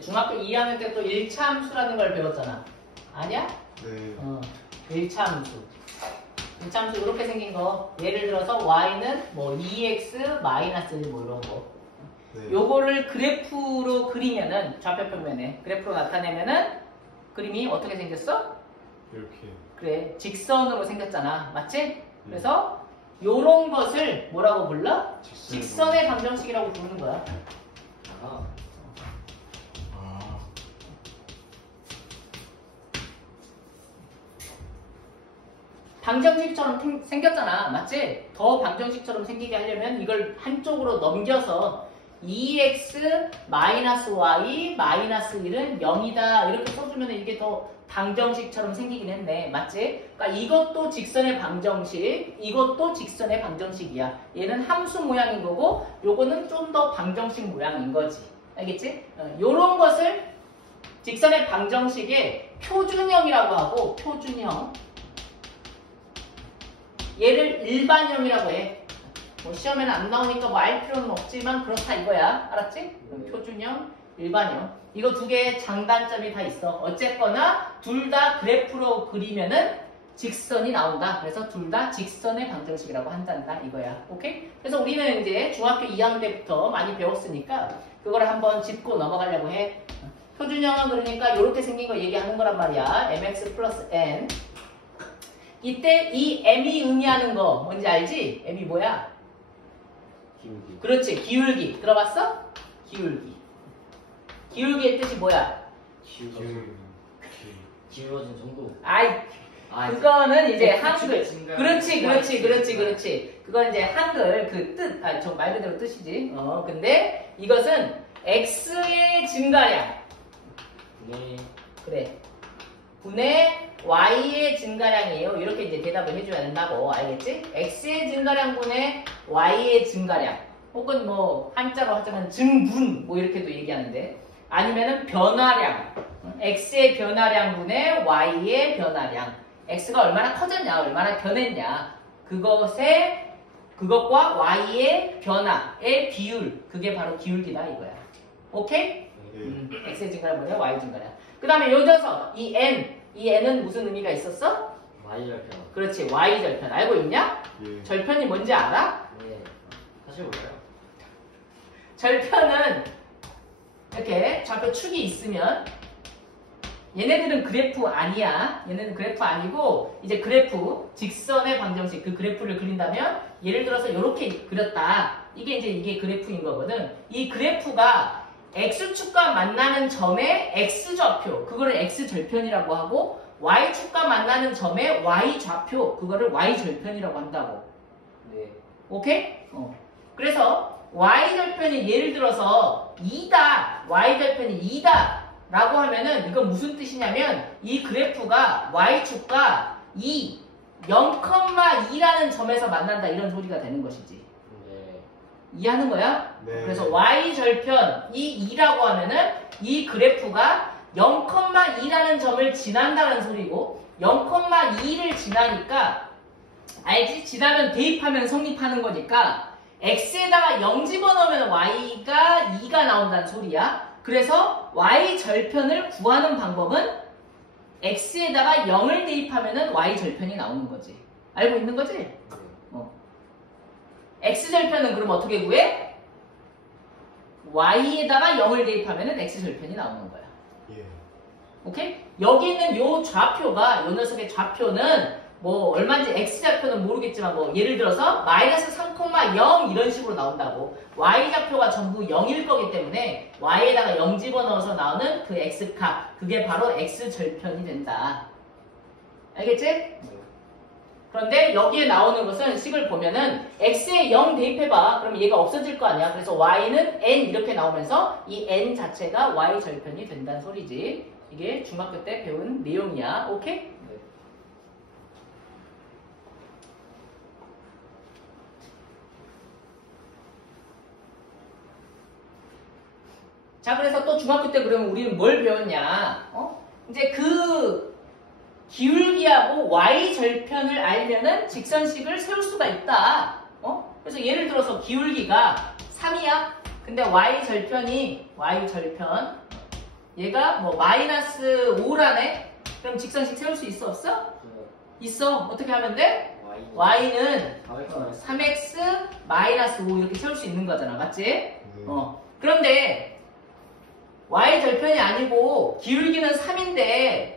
중학교 2학년 때 또 1차 함수라는 걸 배웠잖아. 아니야? 네. 1차 함수. 1차 함수 이렇게 생긴 거. 예를 들어서 y는 뭐 2x 마이너스 1 뭐 이런 거. 네. 요거를 그래프로 그리면은 좌표 평면에 그래프로 나타내면은 그림이 어떻게 생겼어? 이렇게. 그래, 직선으로 생겼잖아. 맞지? 그래서 요런 것을 뭐라고 불러? 직선의 방정식이라고 부르는 거야. 아, 방정식처럼 생겼잖아. 맞지? 더 방정식처럼 생기게 하려면 이걸 한쪽으로 넘겨서 2x 마이너스 y 마이너스 1은 0이다. 이렇게 써주면 이게 더 방정식처럼 생기긴 했네. 맞지? 그러니까 이것도 직선의 방정식, 이것도 직선의 방정식이야. 얘는 함수 모양인 거고, 요거는 좀 더 방정식 모양인 거지. 알겠지? 요런 것을 직선의 방정식의 표준형이라고 하고, 표준형. 얘를 일반형이라고 해. 뭐 시험에는 안 나오니까 뭐 알 필요는 없지만 그렇다 이거야. 알았지? 표준형, 일반형. 이거 두 개의 장단점이 다 있어. 어쨌거나 둘 다 그래프로 그리면은 직선이 나온다. 그래서 둘 다 직선의 방정식이라고 한단다 이거야. 오케이? 그래서 우리는 이제 중학교 2학년 때부터 많이 배웠으니까 그걸 한번 짚고 넘어가려고 해. 표준형은 그러니까 이렇게 생긴 거 얘기하는 거란 말이야. mx 플러스 n. 이때 이 m이 의미하는 거 뭔지 알지? m이 뭐야? 기울기. 그렇지, 기울기. 들어봤어? 기울기. 기울기의 뜻이 뭐야? 기울어진 정도. 아이, 그거는 이제 한글. 그렇지. 그건 이제 한글 그 뜻, 저 말 그대로 뜻이지. 근데 이것은 x의 증가량. 네. 그래. 분의 y의 증가량이에요. 이렇게 이제 대답을 해줘야 된다고. 알겠지? x의 증가량분의 y의 증가량. 혹은 뭐 한자로 하자면 증분 뭐 이렇게도 얘기하는데, 아니면은 변화량. x의 변화량분의 y의 변화량. x가 얼마나 커졌냐, 얼마나 변했냐. 그것과 y의 변화의 비율. 그게 바로 기울기다 이거야. 오케이? x의 증가량분의 y 증가량. 그 다음에 요 녀석, 이 n은 무슨 의미가 있었어? Y절편. 그렇지, y절편. 알고 있냐? 예. 절편이 뭔지 알아? 네. 사실 몰라요. 절편은 이렇게 좌표 축이 있으면 얘네들은 그래프 아니야. 얘네는 그래프 아니고 이제 그래프, 직선의 방정식 그 그래프를 그린다면 예를 들어서 이렇게 그렸다. 이게 그래프인 거거든. 이 그래프가 x축과 만나는 점의 x좌표, 그거를 x절편이라고 하고 y축과 만나는 점의 y좌표, 그거를 y절편이라고 한다고. 네. 오케이? 그래서 y절편이 예를 들어서 2다, y절편이 2다 라고 하면은 이건 무슨 뜻이냐면 이 그래프가 y축과 0,2라는 점에서 만난다 이런 소리가 되는 것이지. 네. 이해하는 거야? 네. 그래서 y절편 이 2라고 하면은 이 그래프가 0,2라는 점을 지난다는 소리고 0,2를 지나니까 알지? 지나면 대입하면 성립하는 거니까 x에다가 0 집어넣으면 y가 2가 나온다는 소리야. 그래서 y절편을 구하는 방법은 x에다가 0을 대입하면 y절편이 나오는 거지. 알고 있는 거지? 네. x절편은 그럼 어떻게 구해? y에다가 0을 대입하면 x절편이 나오는 거야. 예. 오케이? 여기 있는 요 좌표가, 요 녀석의 좌표는 뭐 얼마인지 x좌표는 모르겠지만 뭐 예를 들어서 마이너스 3,0 이런 식으로 나온다고. y좌표가 전부 0일 거기 때문에 y에다가 0 집어넣어서 나오는 그 x값, 그게 바로 x절편이 된다. 알겠지? 그런데 여기에 나오는 것은 식을 보면은 x에 0 대입해봐. 그럼 얘가 없어질 거 아니야. 그래서 y는 n 이렇게 나오면서 이 n 자체가 y절편이 된다는 소리지. 이게 중학교 때 배운 내용이야. 오케이? 네. 자, 그래서 또 중학교 때 그러면 우리는 뭘 배웠냐? 이제 그 기울기하고 y절편을 알면은 직선식을 세울 수가 있다. 그래서 예를 들어서 기울기가 3이야. 근데 y절편 얘가 뭐 마이너스 5라네? 그럼 직선식 세울 수 있어 없어? 있어. 어떻게 하면 돼? y는 3x 마이너스 5 이렇게 세울 수 있는 거잖아. 맞지? 그런데 y 절편이 아니고 기울기는 3인데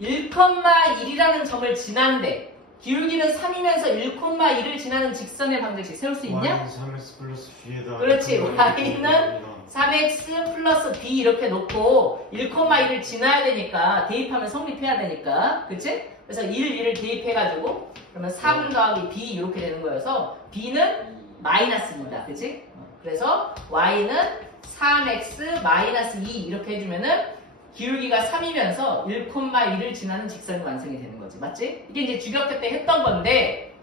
1,1이라는 점을 지난데 기울기는 3이면서 1,1을 지나는 직선의 방정식 세울 수 있냐? y는 3x 플러스 b에다 그렇지. y는 3x 플러스 b 이렇게 놓고 1,1을 지나야 되니까 대입하면 성립해야 되니까 그치? 그래서 1을 대입해가지고 그러면 3 더하기 b 이렇게 되는 거여서 b는 마이너스입니다. 그치? 그래서 y는 3x 마이너스 2 이렇게 해주면은 기울기가 3이면서 1,1을 지나는 직선이 완성이 되는 거지. 맞지? 이게 이제 주격대 때 했던 건데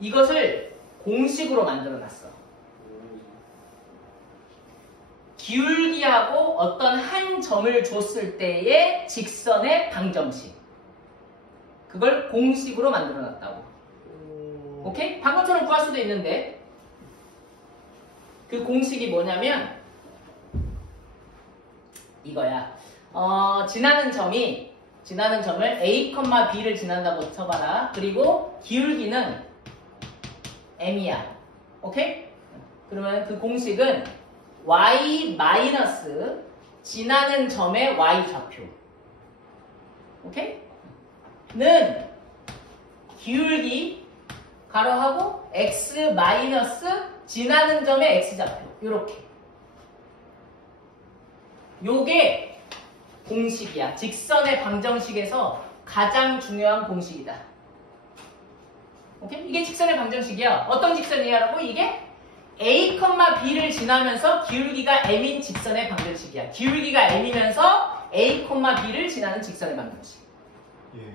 이것을 공식으로 만들어 놨어. 기울기하고 어떤 한 점을 줬을 때의 직선의 방정식. 그걸 공식으로 만들어 놨다고. 오케이? 방금처럼 구할 수도 있는데 그 공식이 뭐냐면 이거야. 지나는 점을 A, B를 지난다고 쳐봐라. 그리고 기울기는 M이야. 오케이? 그러면 그 공식은 Y 마이너스 지나는 점의 Y 좌표. 오케이? 는 기울기 가로하고 X 마이너스 지나는 점의 X 좌표. 요렇게. 요게 공식이야. 직선의 방정식에서 가장 중요한 공식이다. 오케이? 이게 직선의 방정식이야. 어떤 직선이야라고? 이게 A, B를 지나면서 기울기가 M인 직선의 방정식이야. 기울기가 M이면서 A, B를 지나는 직선의 방정식. 예.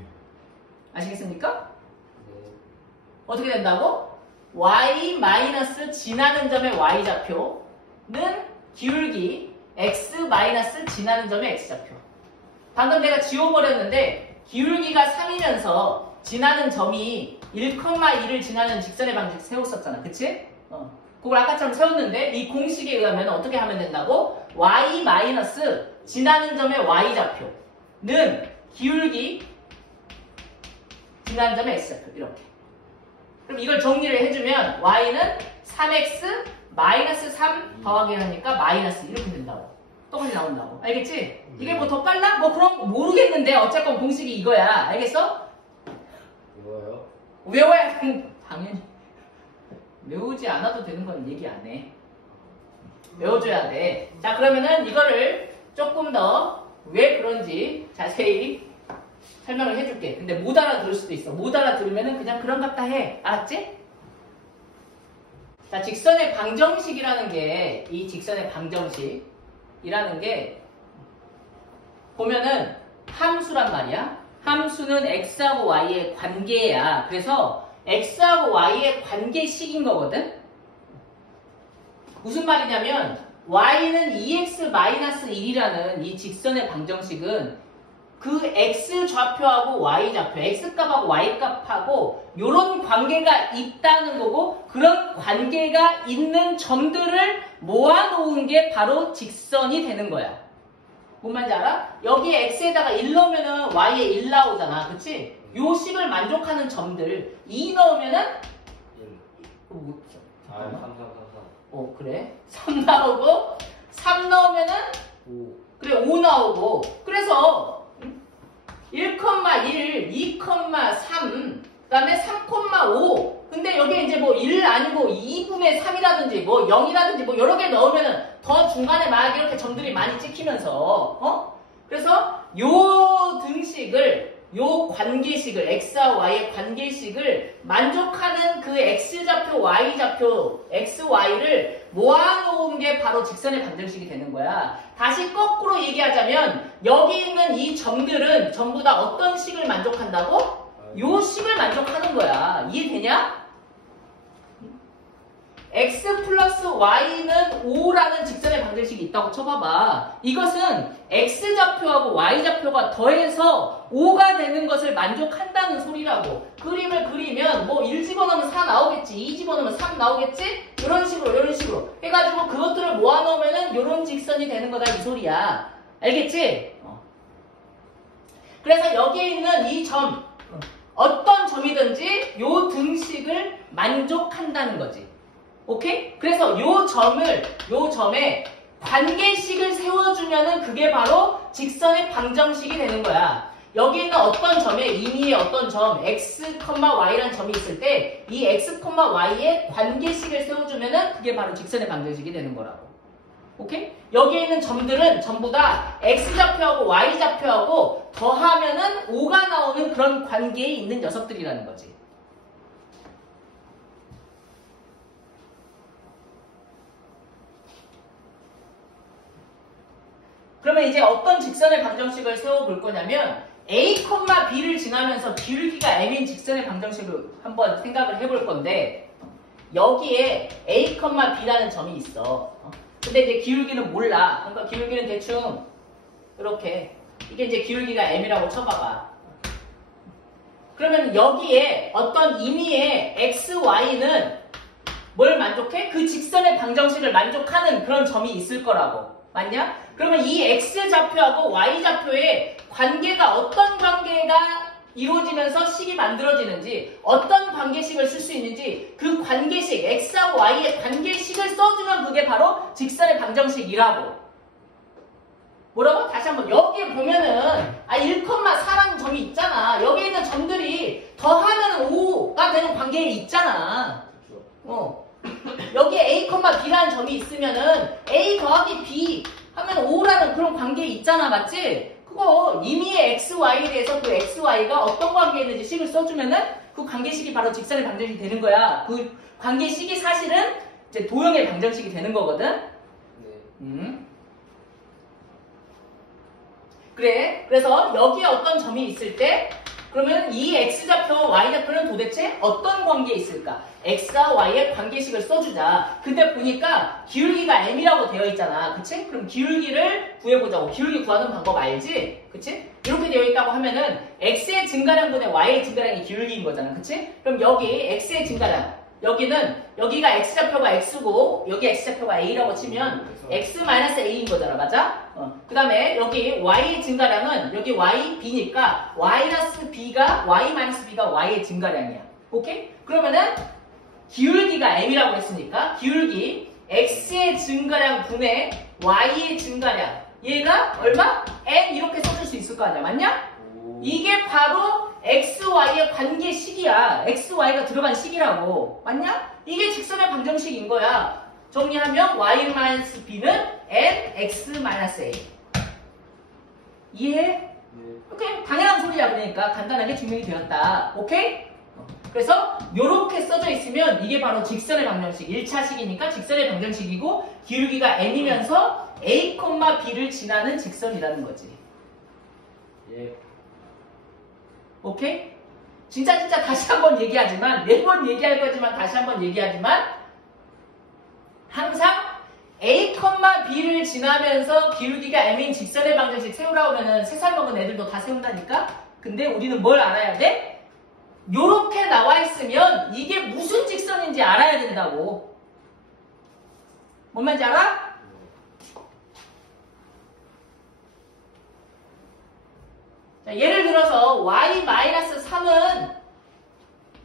아시겠습니까? 네. 어떻게 된다고? Y 마이너스 지나는 점의 Y 좌표는 기울기 x 마이너스 지나는 점의 x좌표. 방금 내가 지워버렸는데 기울기가 3이면서 지나는 점이 1,2를 지나는 직선의 방정식 세웠었잖아. 그치? 그걸 아까처럼 세웠는데 이 공식에 의하면 어떻게 하면 된다고? y 마이너스 지나는 점의 y좌표는 기울기 지나는 점의 x좌표. 이렇게. 그럼 이걸 정리를 해주면 y는 3x 마이너스 3 더하기 하니까 마이너스 이렇게 된다고. 똑같이 나온다고. 알겠지? 이게 뭐 더 빨라? 뭐 그런 거 모르겠는데 어쨌건 공식이 이거야. 알겠어? 이거요? 외워야 당연히 외우지 않아도 되는 건 얘기 안 해. 외워줘야 돼. 자, 그러면은 이거를 조금 더 왜 그런지 자세히 설명을 해줄게. 근데 못 알아들을 수도 있어. 못 알아들으면은 그냥 그런 같다 해. 알았지? 자, 직선의 방정식이라는 게, 이 직선의 방정식이라는 게, 보면은 함수란 말이야. 함수는 x하고 y의 관계야. 그래서 x하고 y의 관계식인 거거든? 무슨 말이냐면, y는 2x-1이라는 이 직선의 방정식은 그 x 좌표하고 y 좌표, x 값하고 y 값하고 이런 관계가 있다는 거고 그런 관계가 있는 점들을 모아놓은 게 바로 직선이 되는 거야. 뭔 말인지 알아? 여기에 x에다가 1 넣으면은 y에 1 나오잖아. 그치? 요 식을 만족하는 점들 2 넣으면은 3. 그래? 3 나오고 3 넣으면은 5. 그래 5 나오고 그래서 1,1, 2,3, 그 다음에 3,5. 근데 여기에 이제 뭐 1 아니고 2분의 3이라든지 뭐 0이라든지 뭐 여러 개 넣으면은 더 중간에 막 이렇게 점들이 많이 찍히면서, 그래서 요 등식을, 요 관계식을, x와 y의 관계식을 만족하는 그 x좌표, y좌표, xy를 모아놓은 게 바로 직선의 방정식이 되는 거야. 다시 거꾸로 얘기하자면 여기 있는 이 점들은 전부 다 어떤 식을 만족한다고? 요 식을 만족하는 거야. 이해되냐? x 플러스 y는 5라는 직선의 방정식이 있다고 쳐봐봐. 이것은 x좌표하고 y좌표가 더해서 5가 되는 것을 만족한다는 소리라고. 그림을 그리면 뭐 1 집어넣으면 4 나오겠지, 2 집어넣으면 3 나오겠지? 이런 식으로 해가지고 그것들을 모아놓으면은 하면은 요런 직선이 되는 거다 이 소리야. 알겠지? 그래서 여기에 있는 이 점, 어떤 점이든지 요 등식을 만족한다는 거지. 오케이? 그래서 요 점에 관계식을 세워주면은 그게 바로 직선의 방정식이 되는 거야. 여기 있는 어떤 점에 임의의 어떤 점, x, y라는 점이 있을 때 이 x, y에 관계식을 세워주면은 그게 바로 직선의 방정식이 되는 거라고. 오케이? 여기에 있는 점들은 전부 다 x좌표하고 y좌표하고 더하면은 5가 나오는 그런 관계에 있는 녀석들이라는 거지. 그러면 이제 어떤 직선의 방정식을 세워볼 거냐면 a, b를 지나면서 기울기가 m인 직선의 방정식을 한번 생각을 해볼 건데 여기에 a, b라는 점이 있어. 근데 이제 기울기는 몰라. 그러니까 기울기는 대충 이렇게 이게 이제 기울기가 m이라고 쳐봐봐. 그러면 여기에 어떤 임의의 x, y는 뭘 만족해? 그 직선의 방정식을 만족하는 그런 점이 있을 거라고. 맞냐? 그러면 이 x좌표하고 y좌표의 관계가 어떤 관계가 이루어지면서 식이 만들어지는지 어떤 관계식을 쓸 수 있는지 그 관계식, x하고 y의 관계식을 써주면 그게 바로 직선의 방정식이라고. 뭐라고? 다시 한번 여기에 보면은 1,4라는 점이 있잖아. 여기에 있는 점들이 더하면 5가 되는 관계에 있잖아. 여기에 a, b라는 점이 있으면은 a 더하기 b 하면 5라는 그런 관계에 있잖아. 맞지? 그거 임의의 x, y에 대해서 그 x, y가 어떤 관계에 있는지 식을 써주면은 그 관계식이 바로 직선의 방정식이 되는 거야. 그 관계식이 사실은 이제 도형의 방정식이 되는 거거든. 네. 그래. 그래서 여기에 어떤 점이 있을 때 그러면 이 x좌표와 y좌표는 도대체 어떤 관계에 있을까? x와 y의 관계식을 써주자. 근데 보니까 기울기가 m이라고 되어 있잖아. 그치? 그럼 기울기를 구해보자고. 기울기 구하는 방법 알지? 그치? 이렇게 되어 있다고 하면은 x의 증가량분의 y의 증가량이 기울기인 거잖아. 그치? 그럼 여기 x의 증가량. 여기가 x좌표가 x고 여기 x좌표가 a라고 치면 x-a인 거잖아. 맞아? 그 다음에 여기 y의 증가량은 여기 y, b니까 y-b가 y의 증가량이야. 오케이? 그러면은 기울기가 m이라고 했으니까 기울기 x의 증가량 분의 y의 증가량 얘가 얼마? m 이렇게 써줄 수 있을 거 아니야. 맞냐? 이게 바로 x, y의 관계식이야. x, y가 들어간 식이라고. 맞냐? 이게 직선의 방정식인 거야. 정리하면 y-b는 n, x-a. 이해해? 네. 오케이? 당연한 소리야. 그러니까 간단하게 증명이 되었다. 오케이? 그래서 이렇게 써져 있으면 이게 바로 직선의 방정식. 1차식이니까 직선의 방정식이고 기울기가 m이면서 a, b를 지나는 직선이라는 거지. 예. 오케이? 진짜 다시 한번 얘기하지만 매번 얘기할 거지만 다시 한번 얘기하지만 항상 a, b를 지나면서 기울기가 m인 직선의 방정식 세우라고 하면은 3살 먹은 애들도 다 세운다니까? 근데 우리는 뭘 알아야 돼? 요렇게 나와 있으면 이게 무슨 직선인지 알아야 된다고. 뭔 말인지 알아? 자, 예를 들어서 y-3은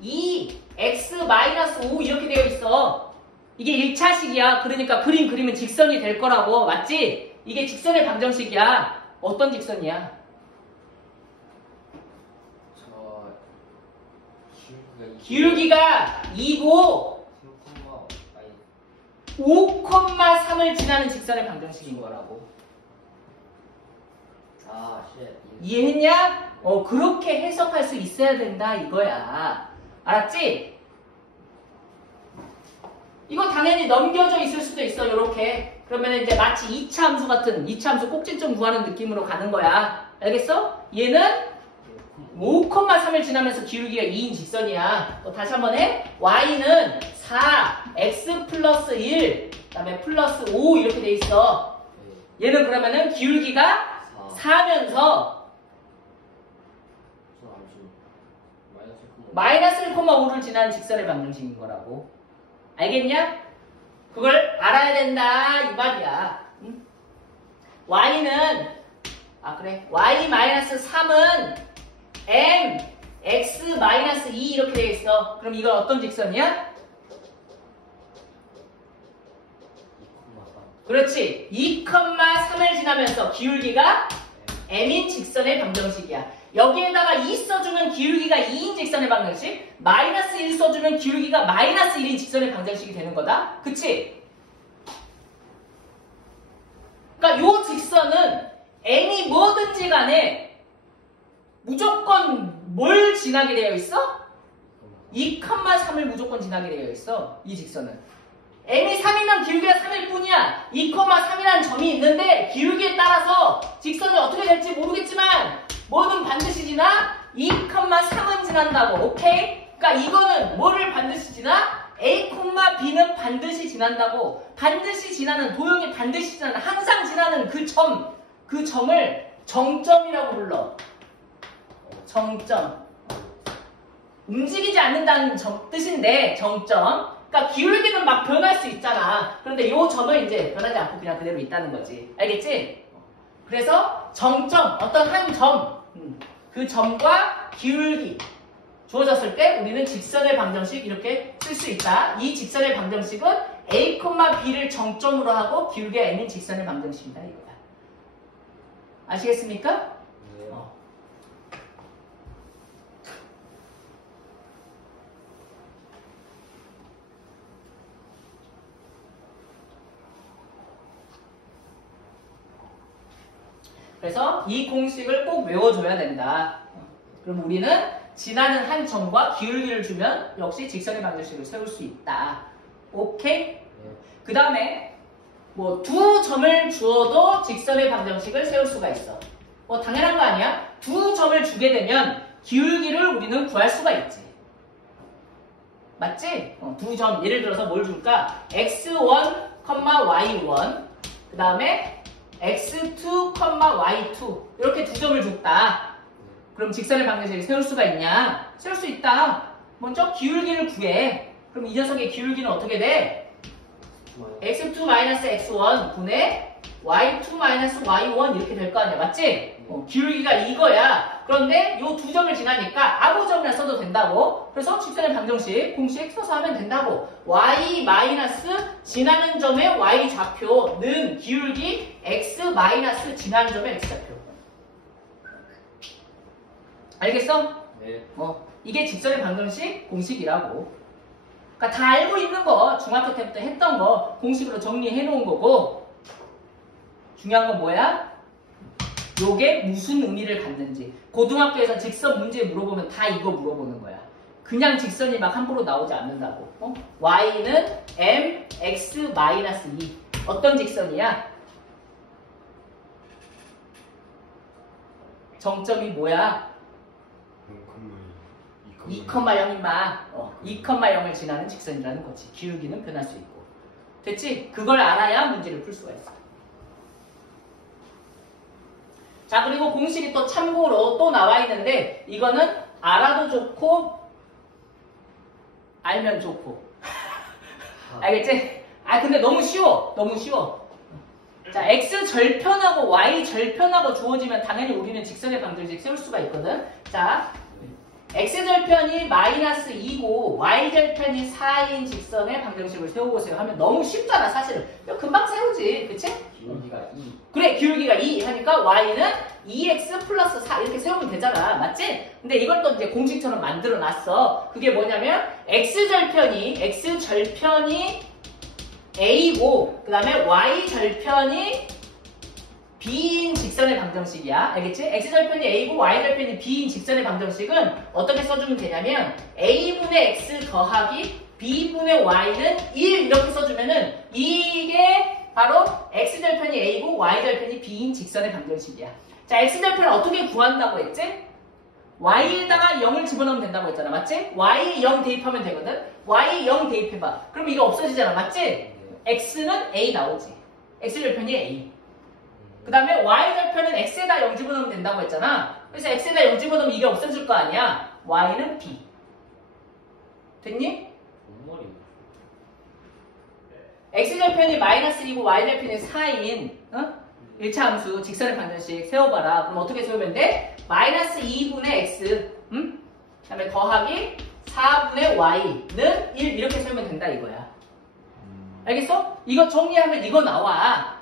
2, x-5 이렇게 되어 있어. 이게 1차식이야. 그러니까 그림 그리면 직선이 될 거라고. 맞지? 이게 직선의 방정식이야. 어떤 직선이야? 기울기가 2고 5,3을 지나는 직선의 방정식인 거라고. 아, 쉣. 이해했냐? 그렇게 해석할 수 있어야 된다 이거야. 알았지? 이거 당연히 넘겨져 있을 수도 있어. 요렇게. 그러면 이제 마치 2차 함수 같은 2차 함수 꼭지점 구하는 느낌으로 가는 거야. 알겠어? 얘는 5,3을 지나면서 기울기가 2인 직선이야. 또 다시 한번 해. y는 4, x 플러스 1, 그 다음에 플러스 5 이렇게 돼 있어. 얘는 그러면은 기울기가 4면서 마이너스 1,5를 지나는 직선의 방정식인 거라고. 알겠냐? 그걸 알아야 된다 이 말이야. y는 그래 y-3은 m x-2 이렇게 되어 있어. 그럼 이건 어떤 직선이야? 그렇지. 2,3을 지나면서 기울기가 m인 직선의 방정식이야. 여기에다가 2 써주면 기울기가 2인 직선의 방정식, 마이너스 1 써주면 기울기가 마이너스 1인 직선의 방정식이 되는 거다. 그치? 그러니까 요 직선은 m이 뭐든지 간에 무조건 뭘 지나게 되어 있어? 2,3을 무조건 지나게 되어 있어. 이 직선은. m이 3이면 기울기가 3일 뿐이야. 2,3이라는 점이 있는데 기울기에 따라서 직선이 어떻게 될지 모르겠지만 뭐는 반드시 지나? 2,3은 지난다고. 오케이? 그러니까 이거는 뭐를 반드시 지나? a, b는 반드시 지난다고. 반드시 지나는, 도형이 반드시 지나는, 항상 지나는 그 점을 정점이라고 불러. 정점. 움직이지 않는다는 뜻인데 정점. 그러니까 기울기는 막 변할 수 있잖아. 그런데 이 점은 이제 변하지 않고 그냥 그대로 있다는 거지. 알겠지? 그래서 정점, 어떤 한 점, 그 점과 기울기 주어졌을 때 우리는 직선의 방정식 이렇게 쓸 수 있다. 이 직선의 방정식은 a, b를 정점으로 하고 기울기가 m인 직선의 방정식이다. 이거다. 아시겠습니까? 네. 그래서 이 공식을 꼭 외워줘야 된다. 그럼 우리는 지나는 한 점과 기울기를 주면 역시 직선의 방정식을 세울 수 있다. 오케이? 네. 그 다음에 뭐 두 점을 주어도 직선의 방정식을 세울 수가 있어. 뭐 당연한 거 아니야? 두 점을 주게 되면 기울기를 우리는 구할 수가 있지. 맞지? 두 점, 예를 들어서 뭘 줄까? x1, y1 그 다음에 x2, y2 이렇게 두 점을 줬다. 그럼 직선의 방정식을 세울 수가 있냐? 세울 수 있다. 먼저 기울기를 구해. 그럼 이 녀석의 기울기는 어떻게 돼? x2-x1 분의 y2-y1 이렇게 될 거 아니야. 맞지? 기울기가 이거야. 그런데 이 두 점을 지나니까 아무 점이나 써도 된다고. 그래서 직선의 방정식 공식 써서 하면 된다고. y 마이너스 지나는 점의 y 좌표는 기울기 x 마이너스 지나는 점의 x 좌표. 알겠어? 네. 이게 직선의 방정식 공식이라고. 그러니까 다 알고 있는 거, 중학교 때부터 했던 거 공식으로 정리해 놓은 거고, 중요한 건 뭐야? 요게 무슨 의미를 갖는지. 고등학교에서 직선 문제 물어보면 다 이거 물어보는 거야. 그냥 직선이 막 함부로 나오지 않는다고. y는 m, x, 마이너스 2. 어떤 직선이야? 정점이 뭐야? 2,0이마. 2,0을 지나는 직선이라는 거지. 기울기는 변할 수 있고. 됐지? 그걸 알아야 문제를 풀 수가 있어. 자, 그리고 공식이 또 참고로 또 나와 있는데 이거는 알아도 좋고 알면 좋고. 알겠지? 근데 너무 쉬워. 너무 쉬워. 자, x 절편하고 y 절편하고 주어지면 당연히 우리는 직선의 방정식 세울 수가 있거든. 자, x절편이 마이너스 2고 y절편이 4인 직선의 방정식을 세워보세요 하면 너무 쉽잖아. 사실은 금방 세우지. 그치? 기울기가 2. 그래, 기울기가 2 하니까 y는 2x 플러스 4 이렇게 세우면 되잖아. 맞지? 근데 이걸 또 이제 공식처럼 만들어 놨어. 그게 뭐냐면 x절편이 a고 그 다음에 y절편이 b인 직선의 방정식이야. 알겠지? x절편이 a고 y절편이 b인 직선의 방정식은 어떻게 써주면 되냐면 a분의 x 더하기 b분의 y는 1 이렇게 써주면은 이게 바로 x절편이 a고 y절편이 b인 직선의 방정식이야. 자, x절편을 어떻게 구한다고 했지? y에다가 0을 집어넣으면 된다고 했잖아. 맞지? y에 0 대입하면 되거든? y에 0 대입해봐. 그럼 이거 없어지잖아. 맞지? x는 a 나오지. x절편이 a. 그 다음에 y절편은 x에다 0 집어넣으면 된다고 했잖아. 그래서 x에다 0 집어넣으면 이게 없어질 거 아니야. y는 b. 됐니? 뭔 말이야? x절편이 마이너스 2고 y절편이 4인 1차 함수 직선의 방정식 세워봐라. 그럼 어떻게 세우면 돼? 마이너스 2분의 x 그 다음에 더하기 4분의 y는 1 이렇게 세우면 된다 이거야. 알겠어? 이거 정리하면 이거 나와.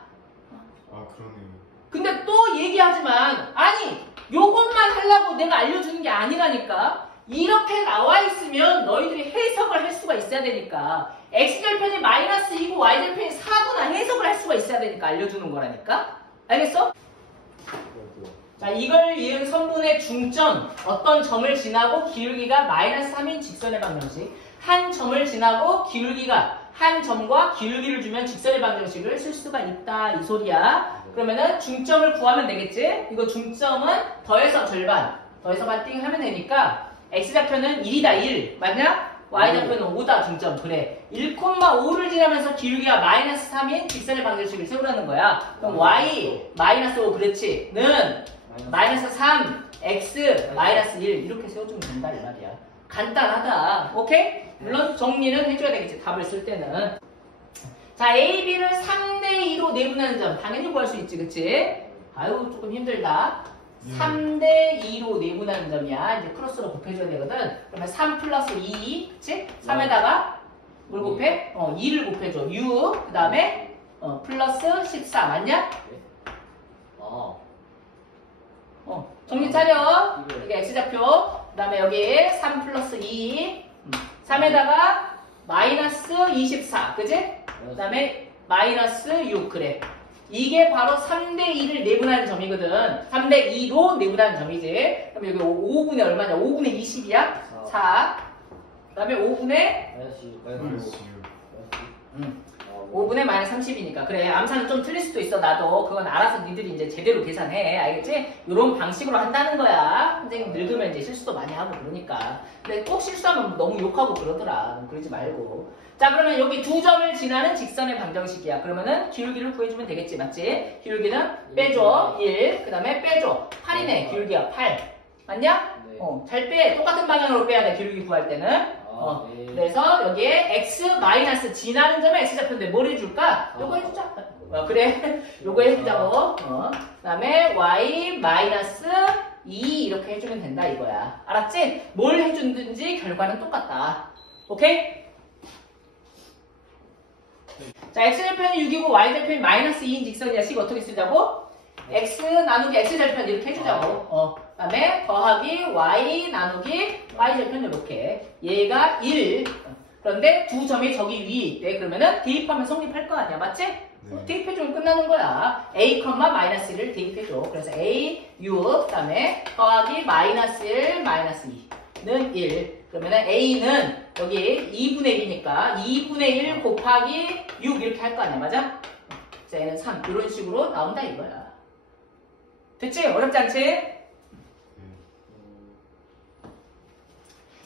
아, 그러네요. 근데 또 얘기하지만 아니 요것만 하려고 내가 알려주는 게 아니라니까. 이렇게 나와 있으면 너희들이 해석을 할 수가 있어야 되니까. x절편이 마이너스 2고 y절편이 4구나 해석을 할 수가 있어야 되니까 알려주는 거라니까. 알겠어? 자, 이걸 이은 선분의 중점, 어떤 점을 지나고 기울기가 마이너스 3인 직선의 방정식. 한 점을 지나고 기울기가 한 점과 기울기를 주면 직선의 방정식을 쓸 수가 있다 이 소리야. 그러면은 중점을 구하면 되겠지? 이거 중점은 더해서 절반, 더해서 반띵 하면 되니까 x좌표는 1이다 1 맞냐? y좌표는 5다 중점. 그래 1,5를 지나면서 기울기가 마이너스 3인 직선의 방정식을 세우라는 거야. 그럼 y 마이너스 5 그렇지 는 마이너스 3 x 마이너스 1 이렇게 세워주면 된다 이 말이야. 간단하다. 오케이? 물론 정리는 해줘야 되겠지 답을 쓸 때는. 자 a, b를 3대2로 내분하는 점 당연히 구할 수 있지 그치? 아유 조금 힘들다. 3대2로 내분하는 점이야. 이제 크로스로 곱해줘야 되거든. 그러면 3 플러스 2 그치? 3에다가 뭘 곱해? 2를 곱해줘 6 그 다음에 플러스 14 맞냐? 정신 차려. 이게 x좌표. 그 다음에 여기 3 플러스 2 3에다가 마이너스 24 그치? 그 다음에 마이너스 6 그래. 이게 바로 3대2를 내분하는 점이거든. 3대2로 내분하는 점이지. 그럼 여기 5분의 얼마냐? 5분의 20이야? 4. 그 다음에 5분의 5분의 마이너스 30이니까. 그래, 암산은 좀 틀릴 수도 있어, 나도. 그건 알아서 니들이 이제 제대로 계산해. 알겠지? 이런 방식으로 한다는 거야. 선생님 늙으면 이제 실수도 많이 하고 그러니까. 근데 꼭 실수하면 너무 욕하고 그러더라. 그러지 말고. 자, 그러면 여기 두 점을 지나는 직선의 방정식이야. 그러면은 기울기를 구해주면 되겠지, 맞지? 기울기는 빼줘, 1. 그 다음에 빼줘. 8이네, 기울기가 8. 맞냐? 네. 잘 빼. 똑같은 방향으로 빼야 돼, 기울기 구할 때는. 네. 그래서 여기에 x 마이너스 지나는 점에 x좌표인데 뭘 해줄까? 요거 해주자. 그래. 요거 해주자고. 그 다음에 y 마이너스 2 이렇게 해주면 된다 이거야. 알았지? 뭘 해준든지 결과는 똑같다. 오케이? 자, x절편이 6이고 y절편이 마이너스 2인 직선이야. 식 어떻게 쓰자고? x 나누기 x절편 이렇게 해주자고. 그 다음에 더하기 y 나누기 y절편 이렇게. 얘가 1. 그런데 두 점이 저기 위에 있대. 그러면은 대입하면 성립할 거 아니야. 맞지? 네. 대입해주면 끝나는 거야. a, 마이너스 1을 대입해줘. 그래서 a, 6. 그 다음에 더하기 마이너스 1, 마이너스 2는 1. 그러면은 a는 여기 2분의 1이니까 2분의 1 곱하기 6 이렇게 할 거 아니야. 맞아? 그래서 얘는 3. 이런 식으로 나온다 이거야. 됐지? 어렵지 않지?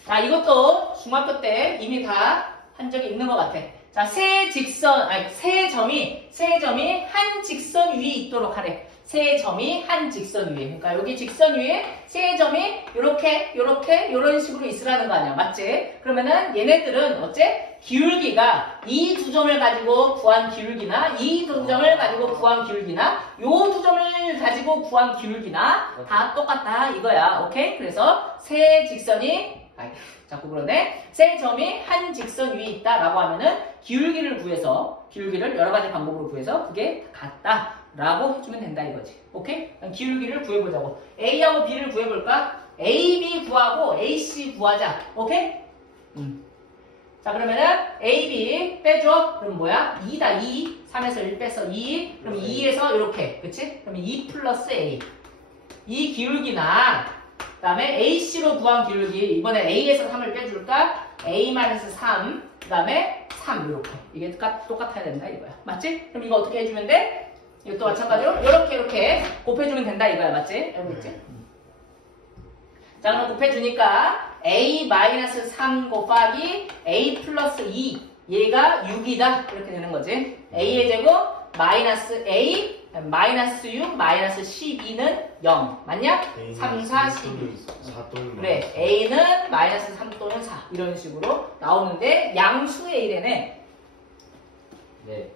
자, 이것도 중학교 때 이미 다 한 적이 있는 것 같아. 자, 세 점이 한 직선 위에 있도록 하래. 세 점이 한 직선 위에. 그러니까 여기 직선 위에 세 점이 요렇게 요런 식으로 있으라는 거 아니야. 맞지? 그러면은 얘네들은 어째? 기울기가 이 두 점을 가지고 구한 기울기나 이 두 점을 가지고 구한 기울기나 요 두 점을 가지고 구한 기울기나 다 똑같다 이거야. 오케이? 그래서 세 직선이 자꾸 그러네. 세 점이 한 직선 위에 있다라고 하면은 기울기를 여러 가지 방법으로 구해서 그게 같다라고 해주면 된다 이거지. 오케이? 그럼 기울기를 구해보자고. A하고 B를 구해볼까? AB 구하고 AC 구하자. 오케이? 자, 그러면은 AB 빼줘. 그럼 뭐야? 2다 2. 3에서 1 빼서 2. 그럼 2에서 이렇게. 그치? 그러면 2 플러스 A. 이 기울기나 그 다음에 AC로 구한 기울기. 이번에 A에서 3을 빼줄까? A-3. 그 다음에 3 이렇게. 이게 똑같아야 된다 이거야. 맞지? 그럼 이거 어떻게 해주면 돼? 이것도 마찬가지로 이렇게 곱해주면 된다 이거야. 맞지? 알고 있지? 자, 그럼 곱해주니까 A-3 곱하기 A 플러스 2. 얘가 6이다. 이렇게 되는 거지. A의 제곱 마이너스 A 마이너스 6 마이너스 12는 0. 맞냐? 3, 4, 12. 그래. A는 마이너스 3 또는 4. 이런 식으로 나오는데 양수의 1에네. 네.